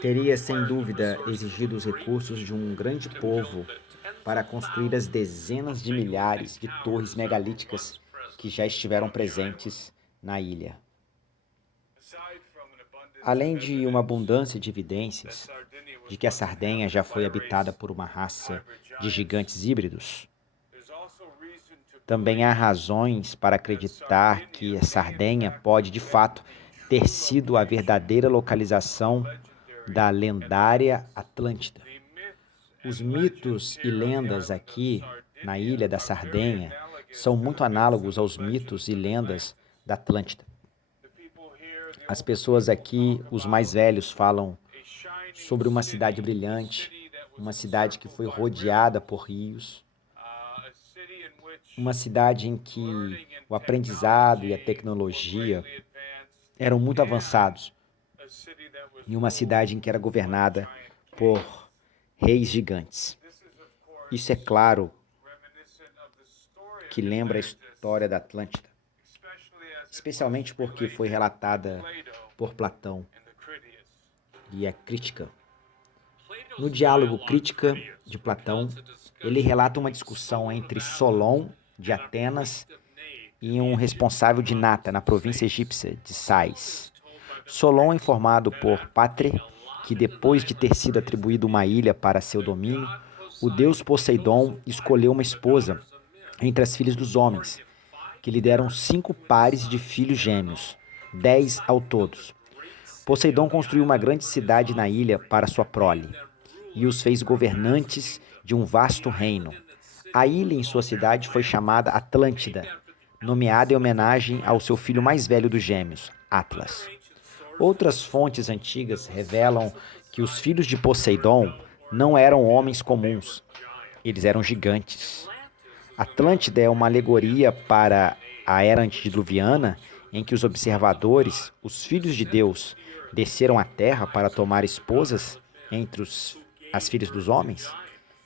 teria sem dúvida exigido os recursos de um grande povo para construir as dezenas de milhares de torres megalíticas que já estiveram presentes na ilha. Além de uma abundância de evidências de que a Sardenha já foi habitada por uma raça de gigantes híbridos, também há razões para acreditar que a Sardenha pode, de fato, ter sido a verdadeira localização da lendária Atlântida. Os mitos e lendas aqui, na ilha da Sardenha, são muito análogos aos mitos e lendas da Atlântida. As pessoas aqui, os mais velhos, falam sobre uma cidade brilhante, uma cidade que foi rodeada por rios, uma cidade em que o aprendizado e a tecnologia eram muito avançados, e uma cidade em que era governada por reis gigantes. Isso é claro que lembra a história da Atlântida, especialmente porque foi relatada por Platão e a Crítica. No diálogo Crítica de Platão, ele relata uma discussão entre Solon, de Atenas, e um responsável de Nata, na província egípcia de Sais. Solon é informado por Patre que, depois de ter sido atribuído uma ilha para seu domínio, o deus Poseidon escolheu uma esposa entre as filhas dos homens, que lhe deram 5 pares de filhos gêmeos, 10 ao todo. Poseidon construiu uma grande cidade na ilha para sua prole, e os fez governantes de um vasto reino. A ilha em sua cidade foi chamada Atlântida, nomeada em homenagem ao seu filho mais velho dos gêmeos, Atlas. Outras fontes antigas revelam que os filhos de Poseidon não eram homens comuns, eles eram gigantes. Atlântida é uma alegoria para a era antediluviana, em que os observadores, os filhos de Deus, desceram à terra para tomar esposas entre as filhas dos homens,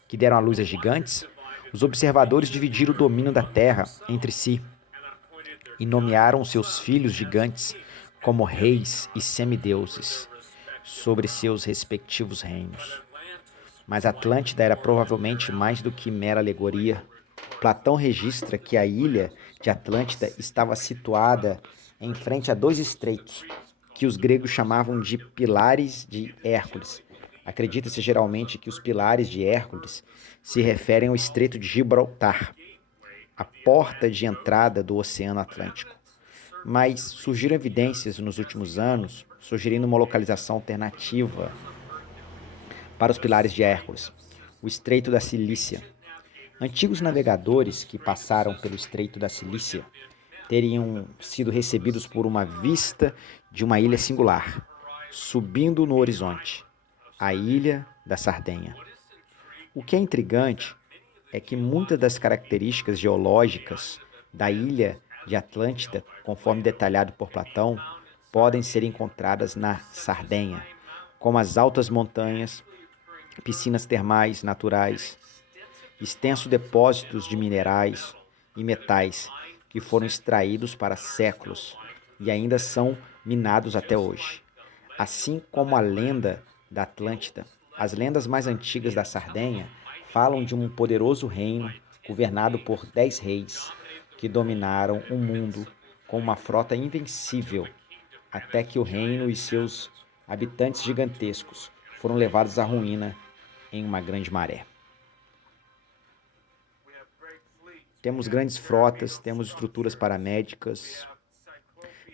que deram à luz a gigantes. Os observadores dividiram o domínio da terra entre si e nomearam seus filhos gigantes como reis e semideuses sobre seus respectivos reinos. Mas Atlântida era provavelmente mais do que mera alegoria. Platão registra que a ilha de Atlântida estava situada em frente a 2 estreitos, que os gregos chamavam de Pilares de Hércules. Acredita-se geralmente que os Pilares de Hércules se referem ao Estreito de Gibraltar, a porta de entrada do Oceano Atlântico. Mas surgiram evidências nos últimos anos sugerindo uma localização alternativa para os Pilares de Hércules, o Estreito da Cilícia. Antigos navegadores que passaram pelo Estreito da Cilícia teriam sido recebidos por uma vista de uma ilha singular, subindo no horizonte, a Ilha da Sardenha. O que é intrigante é que muitas das características geológicas da ilha de Atlântida, conforme detalhado por Platão, podem ser encontradas na Sardenha, como as altas montanhas, piscinas termais naturais, extensos depósitos de minerais e metais que foram extraídos para séculos e ainda são minados até hoje. Assim como a lenda da Atlântida, as lendas mais antigas da Sardenha falam de um poderoso reino governado por 10 reis que dominaram o mundo com uma frota invencível, até que o reino e seus habitantes gigantescos foram levados à ruína em uma grande maré. Temos grandes frotas, temos estruturas paramédicas,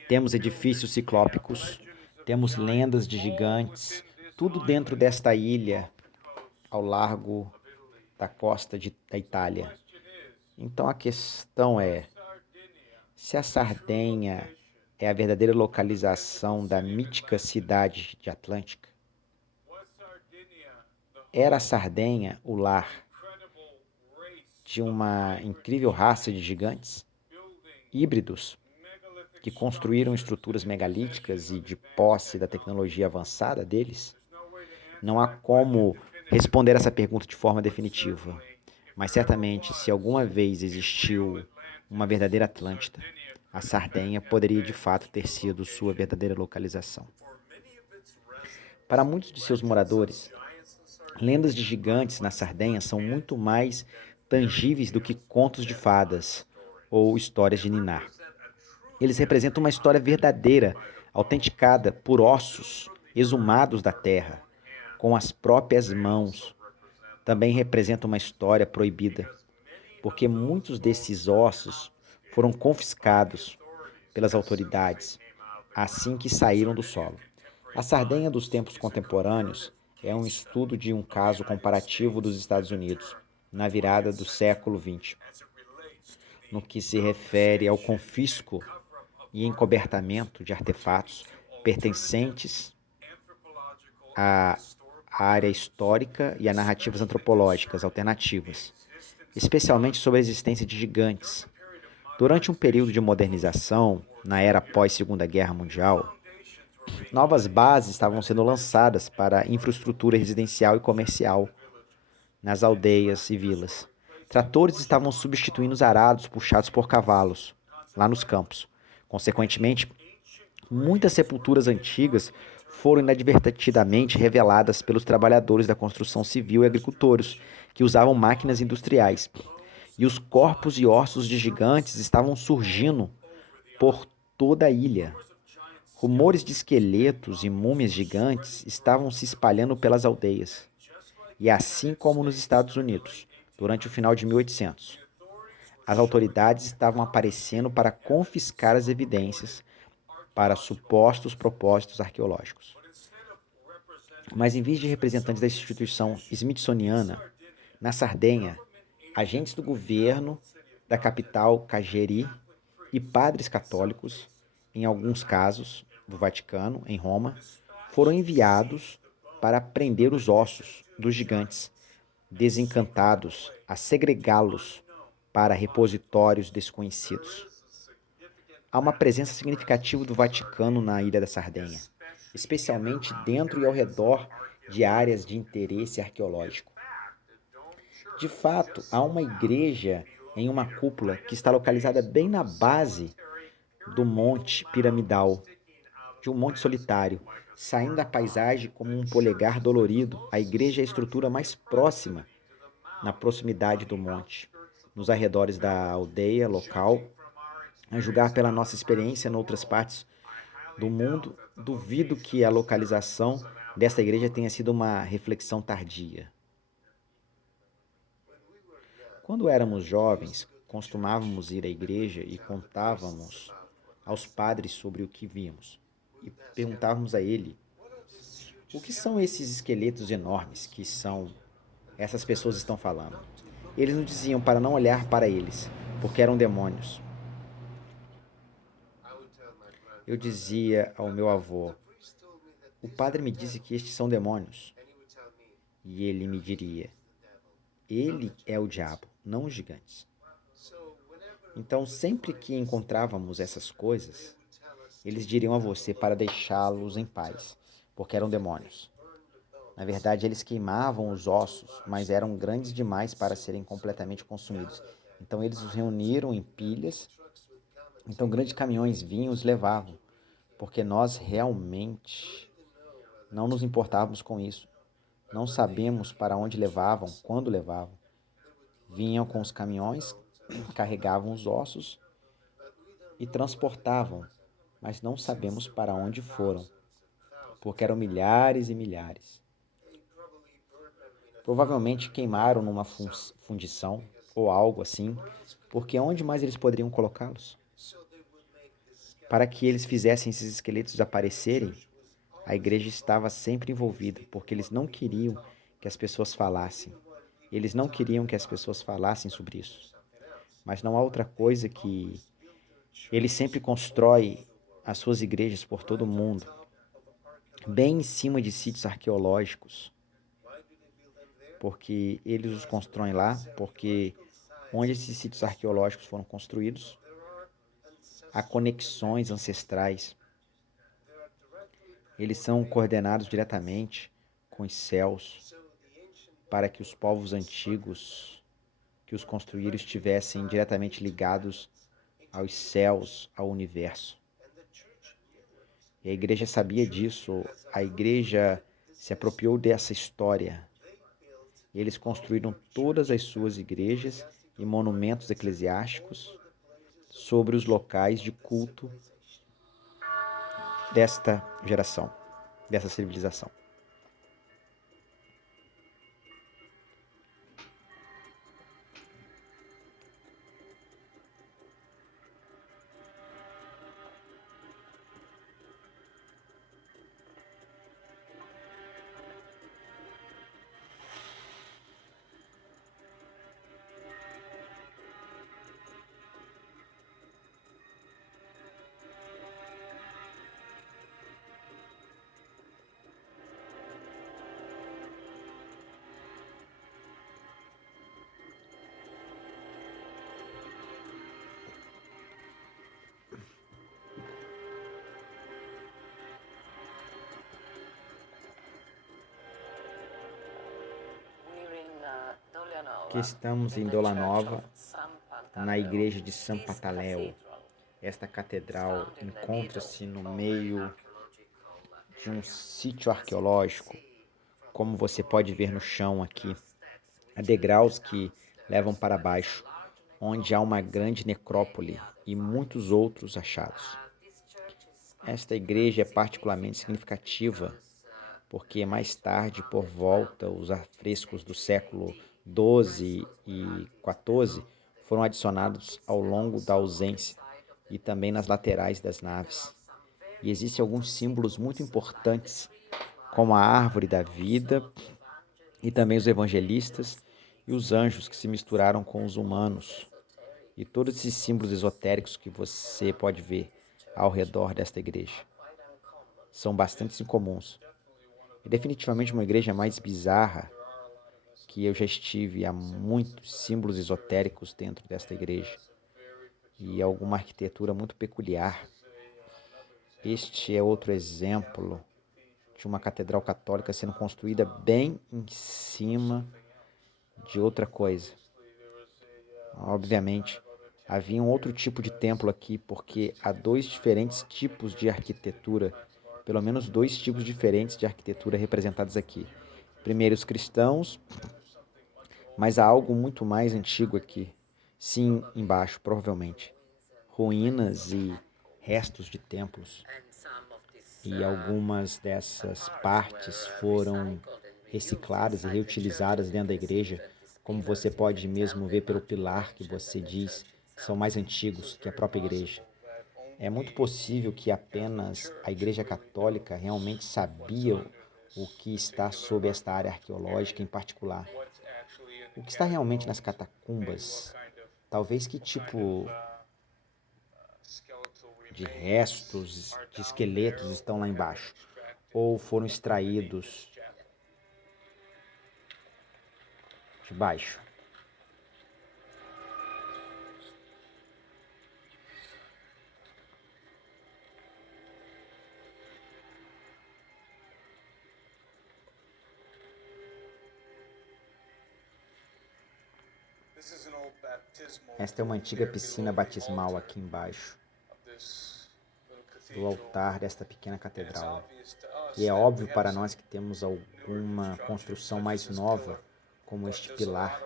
temos edifícios ciclópicos, temos lendas de gigantes, tudo dentro desta ilha ao largo da costa da Itália. Então a questão é, se a Sardenha é a verdadeira localização da mítica cidade de Atlântica, era a Sardenha o lar de uma incrível raça de gigantes híbridos que construíram estruturas megalíticas e de posse da tecnologia avançada deles? Não há como responder essa pergunta de forma definitiva, mas certamente, se alguma vez existiu uma verdadeira Atlântida, a Sardenha poderia de fato ter sido sua verdadeira localização. Para muitos de seus moradores, lendas de gigantes na Sardenha são muito mais tangíveis do que contos de fadas ou histórias de ninar. Eles representam uma história verdadeira, autenticada por ossos exumados da terra, com as próprias mãos. Também representam uma história proibida, porque muitos desses ossos foram confiscados pelas autoridades assim que saíram do solo. A Sardenha dos tempos contemporâneos é um estudo de um caso comparativo dos Estados Unidos, na virada do século XX, no que se refere ao confisco e encobertamento de artefatos pertencentes à área histórica e a narrativas antropológicas alternativas, especialmente sobre a existência de gigantes. Durante um período de modernização, na era pós-Segunda Guerra Mundial, novas bases estavam sendo lançadas para a infraestrutura residencial e comercial nas aldeias e vilas. Tratores estavam substituindo os arados puxados por cavalos, lá nos campos. Consequentemente, muitas sepulturas antigas foram inadvertidamente reveladas pelos trabalhadores da construção civil e agricultores, que usavam máquinas industriais. E os corpos e ossos de gigantes estavam surgindo por toda a ilha. Rumores de esqueletos e múmias gigantes estavam se espalhando pelas aldeias. E assim como nos Estados Unidos, durante o final de 1800, as autoridades estavam aparecendo para confiscar as evidências para supostos propósitos arqueológicos. Mas em vez de representantes da instituição smithsoniana, na Sardenha, agentes do governo da capital Cageri e padres católicos, em alguns casos do Vaticano, em Roma, foram enviados para prender os ossos dos gigantes, desencantados a segregá-los para repositórios desconhecidos. Há uma presença significativa do Vaticano na Ilha da Sardenha, especialmente dentro e ao redor de áreas de interesse arqueológico. De fato, há uma igreja em uma cúpula que está localizada bem na base do monte piramidal, de um monte solitário, saindo da paisagem como um polegar dolorido. A igreja é a estrutura mais próxima, na proximidade do monte, nos arredores da aldeia local. A julgar pela nossa experiência em outras partes do mundo, duvido que a localização desta igreja tenha sido uma reflexão tardia. Quando éramos jovens, costumávamos ir à igreja e contávamos aos padres sobre o que víamos. E perguntávamos a ele: o que são esses esqueletos enormes que essas pessoas estão falando? Eles nos diziam para não olhar para eles, porque eram demônios. Eu dizia ao meu avô: o padre me disse que estes são demônios. E ele me diria: ele é o diabo, não os gigantes. Então, sempre que encontrávamos essas coisas, eles diriam a você para deixá-los em paz, porque eram demônios. Na verdade, eles queimavam os ossos, mas eram grandes demais para serem completamente consumidos. Então, eles os reuniram em pilhas. Então, grandes caminhões vinham e os levavam, porque nós realmente não nos importávamos com isso. Não sabemos para onde levavam, quando levavam. Vinham com os caminhões, carregavam os ossos e transportavam, mas não sabemos para onde foram, porque eram milhares e milhares. Provavelmente queimaram numa fundição ou algo assim, porque onde mais eles poderiam colocá-los? Para que eles fizessem esses esqueletos aparecerem, a igreja estava sempre envolvida, porque eles não queriam que as pessoas falassem. Eles não queriam que as pessoas falassem sobre isso. Mas não há outra coisa que ele sempre constrói as suas igrejas por todo o mundo, bem em cima de sítios arqueológicos, porque eles os constroem lá, porque onde esses sítios arqueológicos foram construídos, há conexões ancestrais. Eles são coordenados diretamente com os céus, para que os povos antigos que os construíram estivessem diretamente ligados aos céus, ao universo. E a igreja sabia disso. A igreja se apropriou dessa história. Eles construíram todas as suas igrejas e monumentos eclesiásticos sobre os locais de culto desta geração, dessa civilização. Que estamos em Dola Nova, na igreja de San Pantaleo. Esta catedral encontra-se no meio de um sítio arqueológico, como você pode ver no chão aqui. Há degraus que levam para baixo, onde há uma grande necrópole e muitos outros achados. Esta igreja é particularmente significativa, porque mais tarde, por volta, os afrescos do século XII e XIV foram adicionados ao longo da ausência e também nas laterais das naves. E existem alguns símbolos muito importantes, como a árvore da vida e também os evangelistas e os anjos que se misturaram com os humanos. E todos esses símbolos esotéricos que você pode ver ao redor desta igreja são bastante incomuns. É definitivamente uma igreja mais bizarra que eu já estive. Há muitos símbolos esotéricos dentro desta igreja e alguma arquitetura muito peculiar. Este é outro exemplo de uma catedral católica sendo construída bem em cima de outra coisa. Obviamente, havia um outro tipo de templo aqui, porque há dois diferentes tipos de arquitetura, pelo menos dois tipos diferentes de arquitetura representados aqui. Primeiro, os cristãos, mas há algo muito mais antigo aqui. Sim, embaixo, provavelmente. Ruínas e restos de templos. E algumas dessas partes foram recicladas e reutilizadas dentro da igreja, como você pode mesmo ver pelo pilar que você diz, são mais antigos que a própria igreja. É muito possível que apenas a Igreja Católica realmente sabia o que está sob esta área arqueológica em particular. O que está realmente nas catacumbas? Talvez que tipo de restos, de esqueletos estão lá embaixo? Ou foram extraídos de baixo? Esta é uma antiga piscina batismal aqui embaixo do altar desta pequena catedral. E é óbvio para nós que temos alguma construção mais nova, como este pilar,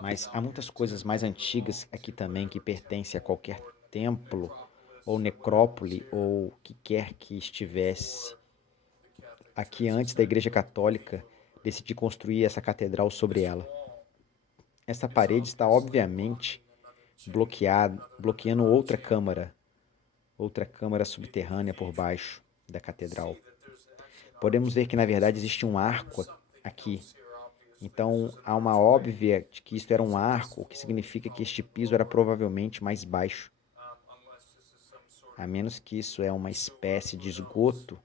mas há muitas coisas mais antigas aqui também que pertencem a qualquer templo ou necrópole ou o que quer que estivesse aqui antes da Igreja Católica decidir construir essa catedral sobre ela. Essa parede está obviamente bloqueando outra câmara subterrânea por baixo da catedral. Podemos ver que na verdade existe um arco aqui. Então há uma óbvia de que isto era um arco, o que significa que este piso era provavelmente mais baixo. A menos que isso é uma espécie de esgoto.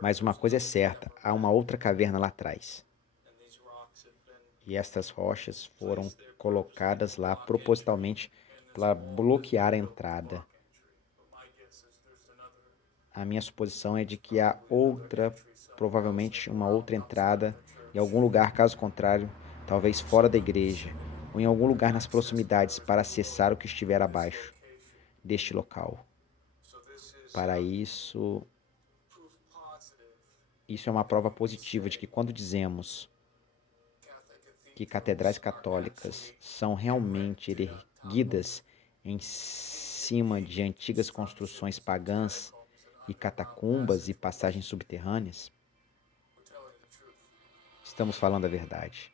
Mas uma coisa é certa, há uma outra caverna lá atrás. E estas rochas foram colocadas lá propositalmente para bloquear a entrada. A minha suposição é de que há provavelmente uma outra entrada em algum lugar, caso contrário, talvez fora da igreja, ou em algum lugar nas proximidades para acessar o que estiver abaixo deste local. Para isso, Isso é uma prova positiva de que quando dizemos que catedrais católicas são realmente erguidas em cima de antigas construções pagãs e catacumbas e passagens subterrâneas, estamos falando a verdade.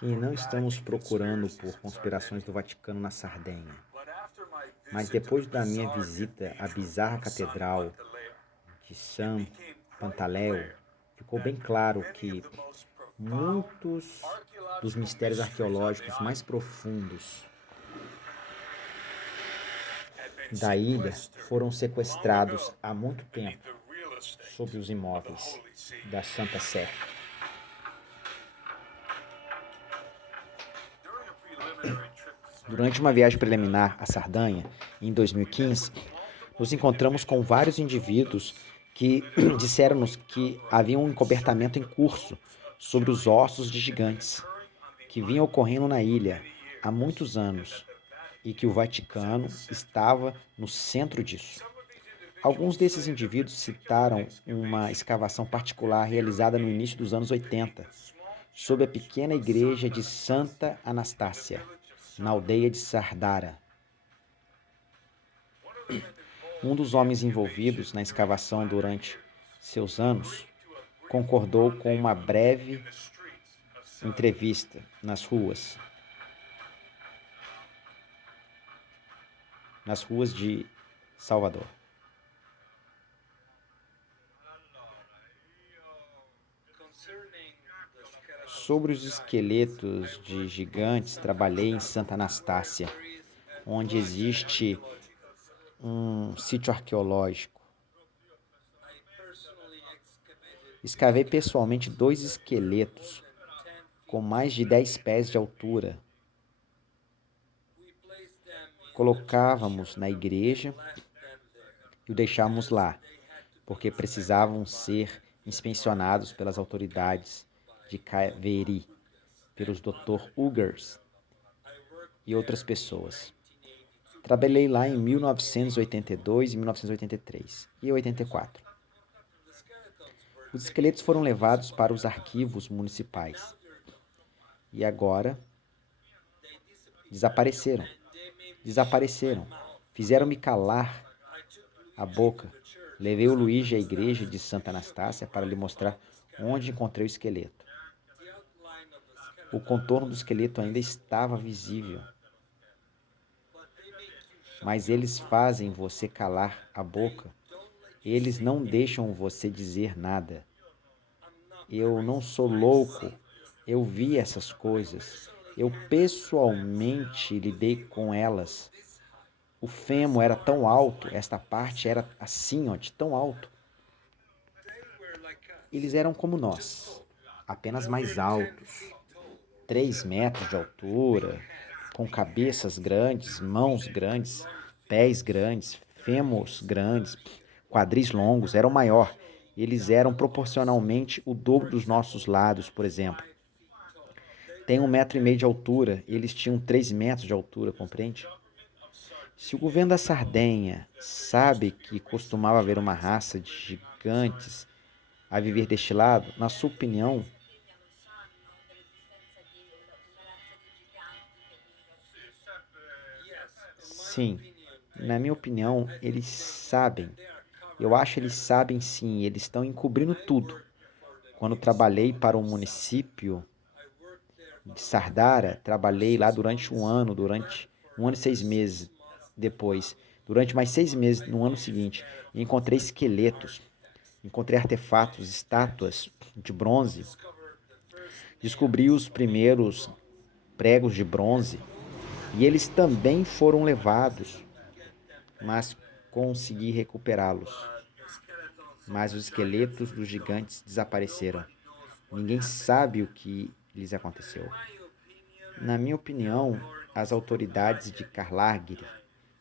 Que não estamos procurando por conspirações do Vaticano na Sardenha. Mas depois da minha visita à bizarra catedral de San Pantaleo, ficou bem claro que muitos dos mistérios arqueológicos mais profundos da ilha foram sequestrados há muito tempo sob os imóveis da Santa Sé. Durante uma viagem preliminar à Sardanha, em 2015, nos encontramos com vários indivíduos que disseram-nos que havia um encobertamento em curso sobre os ossos de gigantes que vinham ocorrendo na ilha há muitos anos e que o Vaticano estava no centro disso. Alguns desses indivíduos citaram uma escavação particular realizada no início dos anos 80, sob a pequena igreja de Santa Anastácia, na aldeia de Sardara. Um dos homens envolvidos na escavação durante seus anos concordou com uma breve entrevista nas ruas de Salvador. Sobre os esqueletos de gigantes, trabalhei em Santa Anastácia, onde existe um sítio arqueológico. Escavei pessoalmente 2 esqueletos com mais de 10 pés de altura. Colocávamos na igreja e o deixávamos lá, porque precisavam ser inspecionados pelas autoridades de Kaveri, pelos Dr. Ugers e outras pessoas. Trabalhei lá em 1982, 1983 e 84. Os esqueletos foram levados para os arquivos municipais e agora desapareceram. Fizeram-me calar a boca. Levei o Luigi à igreja de Santa Anastácia para lhe mostrar onde encontrei o esqueleto. O contorno do esqueleto ainda estava visível. Mas eles fazem você calar a boca. Eles não deixam você dizer nada. Eu não sou louco. Eu vi essas coisas. Eu pessoalmente lidei com elas. O fêmur era tão alto, esta parte era assim, ó, de tão alto. Eles eram como nós, apenas mais altos. 3 metros de altura, com cabeças grandes, mãos grandes, pés grandes, fêmurs grandes, quadris longos, eram maior. Eles eram proporcionalmente o dobro dos nossos lados, por exemplo. Tem 1,5 metro de altura, eles tinham 3 metros de altura, compreende? Se o governo da Sardenha sabe que costumava haver uma raça de gigantes a viver deste lado, na sua opinião, sim, na minha opinião, eles sabem. Eu acho que eles sabem sim, eles estão encobrindo tudo. Quando trabalhei para o município de Sardara, trabalhei lá durante um ano, durante Um ano e 6 meses depois, durante mais 6 meses no ano seguinte, encontrei esqueletos, encontrei artefatos, estátuas de bronze, descobri os primeiros pregos de bronze e eles também foram levados, mas consegui recuperá-los. Mas os esqueletos dos gigantes desapareceram. Ninguém sabe o que lhes aconteceu. Na minha opinião, as autoridades de Carlagre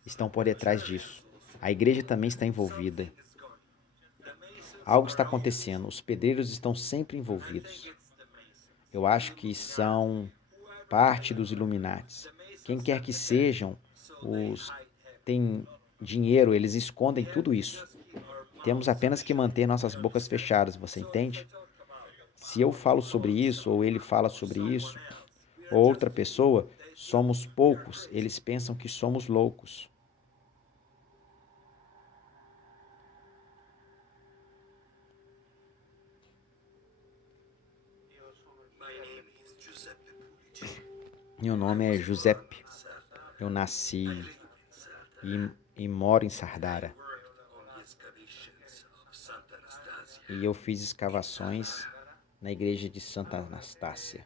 estão por detrás disso. A igreja também está envolvida. Algo está acontecendo. Os pedreiros estão sempre envolvidos. Eu acho que são parte dos Illuminates. Quem quer que sejam, os têm dinheiro, eles escondem tudo isso. Temos apenas que manter nossas bocas fechadas, você entende? Se eu falo sobre isso, ou ele fala sobre isso, ou outra pessoa, somos poucos, eles pensam que somos loucos. Meu nome é Giuseppe. Eu nasci e moro em Sardara. E eu fiz escavações na igreja de Santa Anastácia.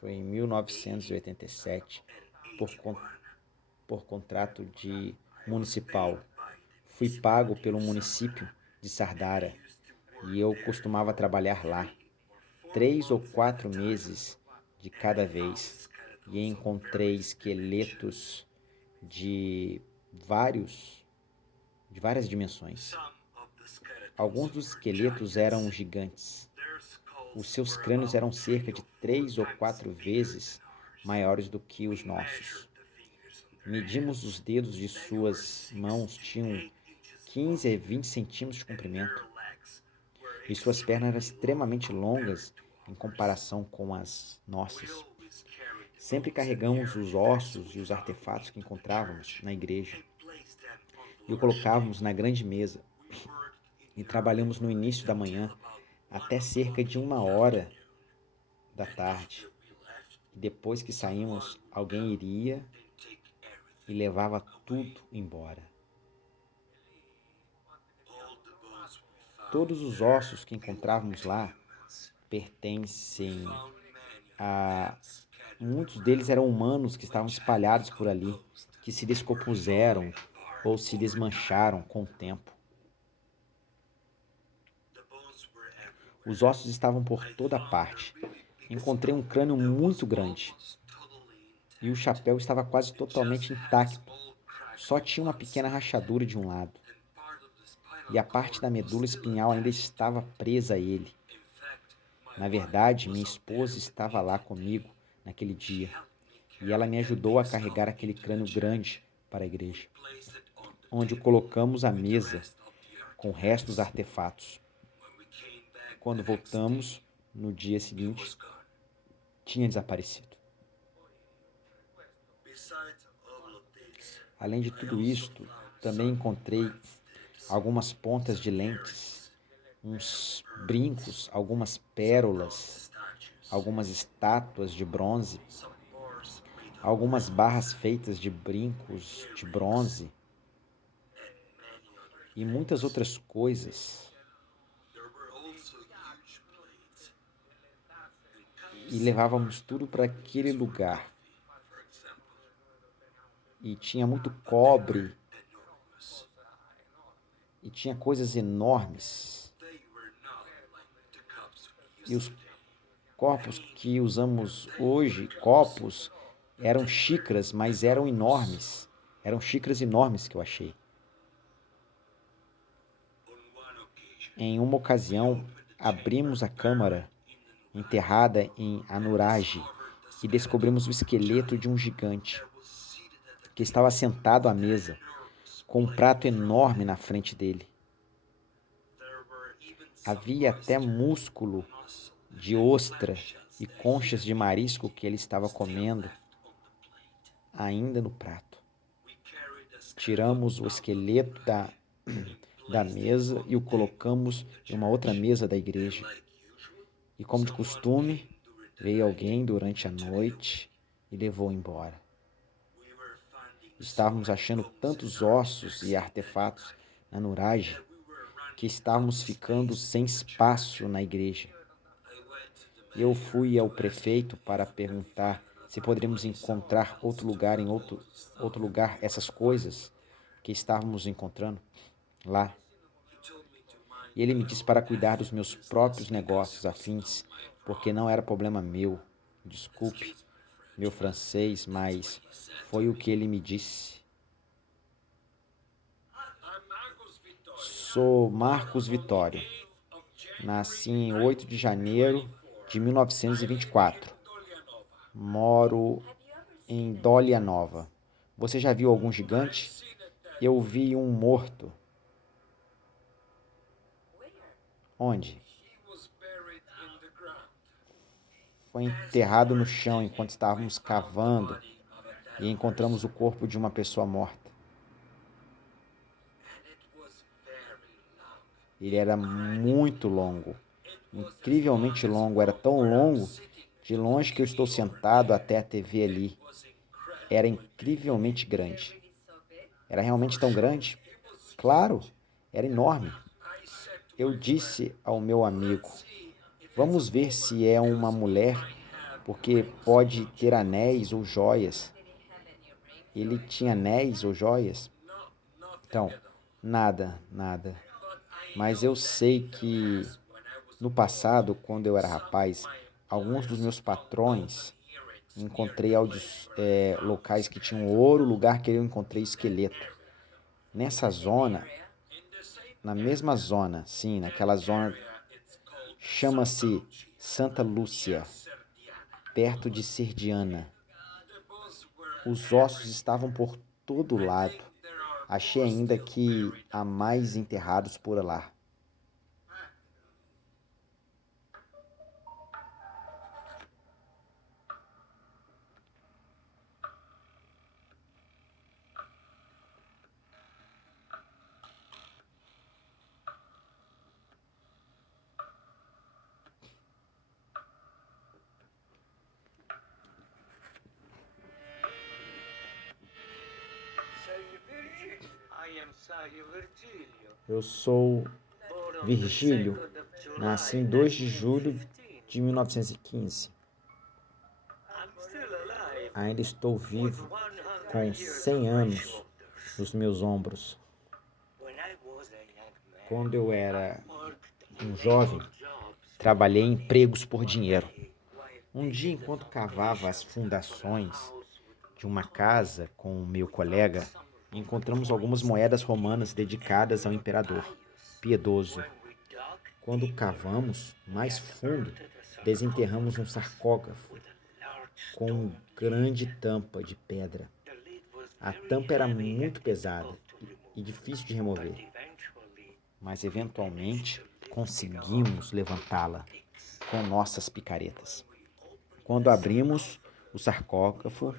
Foi em 1987, por contrato municipal. Fui pago pelo município de Sardara e eu costumava trabalhar lá 3 ou 4 meses de cada vez e encontrei esqueletos de várias dimensões. Alguns dos esqueletos eram gigantes. Os seus crânios eram cerca de 3 ou 4 vezes maiores do que os nossos. Medimos os dedos de suas mãos, tinham 15 a 20 centímetros de comprimento. E suas pernas eram extremamente longas em comparação com as nossas. Sempre carregamos os ossos e os artefatos que encontrávamos na igreja e o colocávamos na grande mesa. E trabalhamos no início da manhã até cerca de 1 hora da tarde. E depois que saímos, alguém iria e levava tudo embora. Todos os ossos que encontrávamos lá pertencem a... Muitos deles eram humanos que estavam espalhados por ali, que se descompuseram ou se desmancharam com o tempo. Os ossos estavam por toda parte. Encontrei um crânio muito grande e o chapéu estava quase totalmente intacto. Só tinha uma pequena rachadura de um lado e a parte da medula espinhal ainda estava presa a ele. Na verdade, minha esposa estava lá comigo naquele dia e ela me ajudou a carregar aquele crânio grande para a igreja, onde colocamos à mesa com o resto dos artefatos. Quando voltamos, no dia seguinte, tinha desaparecido. Além de tudo isto, também encontrei algumas pontas de lentes, uns brincos, algumas pérolas, algumas estátuas de bronze, algumas barras feitas de brincos de bronze e muitas outras coisas. E levávamos tudo para aquele lugar. E tinha muito cobre. E tinha coisas enormes. E os copos que usamos hoje, copos, eram xícaras, mas eram enormes. Eram xícaras enormes que eu achei. Em uma ocasião, abrimos a câmara enterrada em Anurage e descobrimos o esqueleto de um gigante que estava sentado à mesa, com um prato enorme na frente dele. Havia até músculo de ostra e conchas de marisco que ele estava comendo ainda no prato. Tiramos o esqueleto da mesa e o colocamos em uma outra mesa da igreja. E como de costume, veio alguém durante a noite e levou embora. Estávamos achando tantos ossos e artefatos na nuragem que estávamos ficando sem espaço na igreja. Eu fui ao prefeito para perguntar se poderíamos encontrar outro lugar essas coisas que estávamos encontrando lá. E ele me disse para cuidar dos meus próprios negócios afins, porque não era problema meu. Desculpe meu francês, mas foi o que ele me disse. Sou Marcos Vitório. Nasci em 8 de janeiro de 1924. Moro em Dólia Nova. Você já viu algum gigante? Eu vi um morto. Onde? Foi enterrado no chão enquanto estávamos cavando e encontramos o corpo de uma pessoa morta. Ele era muito longo, incrivelmente longo. Era tão longo, de longe que eu estou sentado até a TV ali. Era incrivelmente grande. Era realmente tão grande? Claro, era enorme. Eu disse ao meu amigo, vamos ver se é uma mulher, porque pode ter anéis ou joias. Ele tinha anéis ou joias? Então, nada. Mas eu sei que no passado, quando eu era rapaz, alguns dos meus patrões, encontrei locais que tinham ouro, lugar que eu encontrei esqueleto. Nessa zona, na mesma zona, sim, naquela zona, chama-se Santa Lúcia, perto de Serdiana. Os ossos estavam por todo lado. Achei ainda que há mais enterrados por lá. Eu sou Virgílio, nasci em 2 de julho de 1915. Ainda estou vivo, com 100 anos nos meus ombros. Quando eu era um jovem, trabalhei em empregos por dinheiro. Um dia, enquanto cavava as fundações de uma casa com o meu colega, encontramos algumas moedas romanas dedicadas ao imperador piedoso. Quando cavamos mais fundo, desenterramos um sarcófago com grande tampa de pedra. A tampa era muito pesada e difícil de remover, mas eventualmente conseguimos levantá-la com nossas picaretas. Quando abrimos o sarcófago,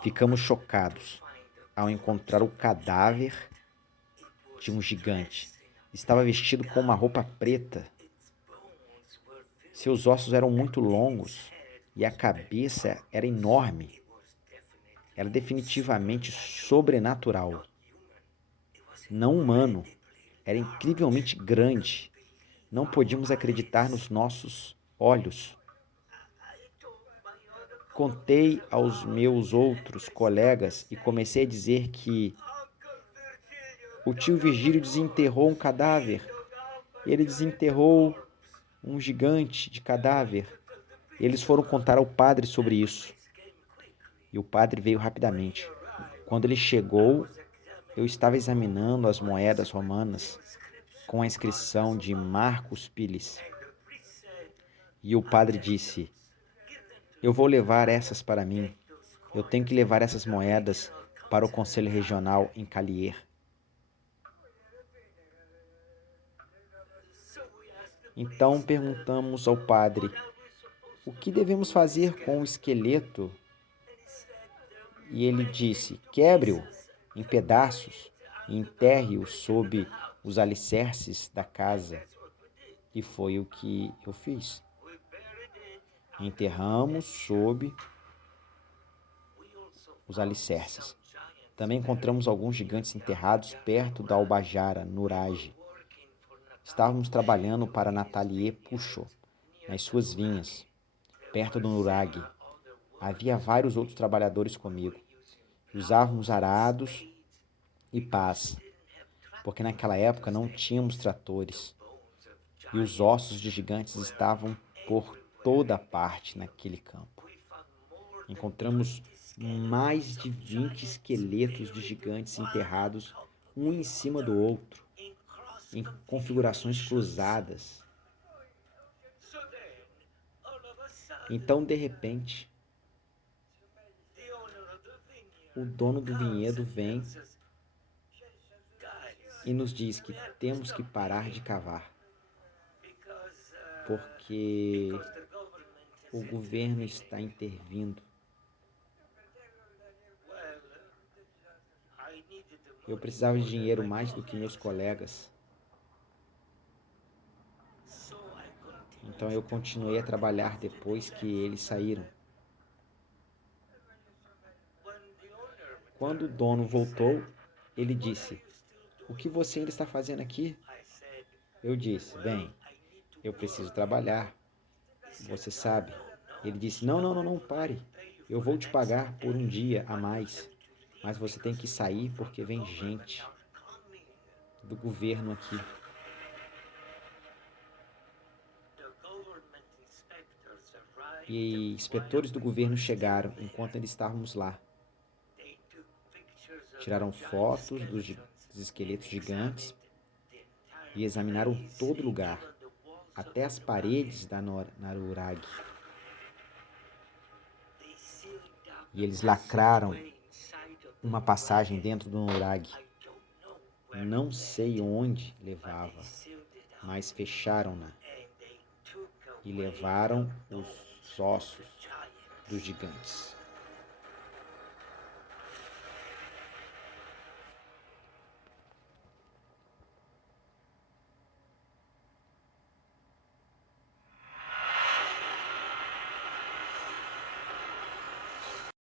ficamos chocados ao encontrar o cadáver de um gigante. Estava vestido com uma roupa preta. Seus ossos eram muito longos e a cabeça era enorme. Era definitivamente sobrenatural. Não humano. Era incrivelmente grande. Não podíamos acreditar nos nossos olhos. Contei aos meus outros colegas e comecei a dizer que o tio Virgílio desenterrou um cadáver. Ele desenterrou um gigante de cadáver. Eles foram contar ao padre sobre isso. E o padre veio rapidamente. Quando ele chegou, eu estava examinando as moedas romanas com a inscrição de Marcus Pilis. E o padre disse, eu vou levar essas para mim. Eu tenho que levar essas moedas para o Conselho Regional em Calier. Então perguntamos ao padre, o que devemos fazer com o esqueleto? E ele disse, quebre-o em pedaços e enterre-o sob os alicerces da casa. E foi o que eu fiz. Enterramos sob os alicerces. Também encontramos alguns gigantes enterrados perto da Albajara, Nurage. Estávamos trabalhando para Nathalie Puxo, nas suas vinhas, perto do Nurag. Havia vários outros trabalhadores comigo. Usávamos arados e pás, porque naquela época não tínhamos tratores. E os ossos de gigantes estavam por toda parte naquele campo. Encontramos mais de 20 esqueletos de gigantes enterrados um em cima do outro, em configurações cruzadas. Então, de repente, o dono do vinhedo vem e nos diz que temos que parar de cavar, porque o governo está intervindo. Eu precisava de dinheiro mais do que meus colegas. Então eu continuei a trabalhar depois que eles saíram. Quando o dono voltou, ele disse: "O que você ainda está fazendo aqui?" Eu disse: "Bem, eu preciso trabalhar. Você sabe." Ele disse: Não, pare. Eu vou te pagar por um dia a mais. Mas você tem que sair porque vem gente do governo aqui." E inspetores do governo chegaram enquanto ainda estávamos lá. Tiraram fotos dos esqueletos gigantes e examinaram todo o lugar, até as paredes da Nurag. E eles lacraram uma passagem dentro do Nurag. Não sei onde levava, mas fecharam-na e levaram os ossos dos gigantes.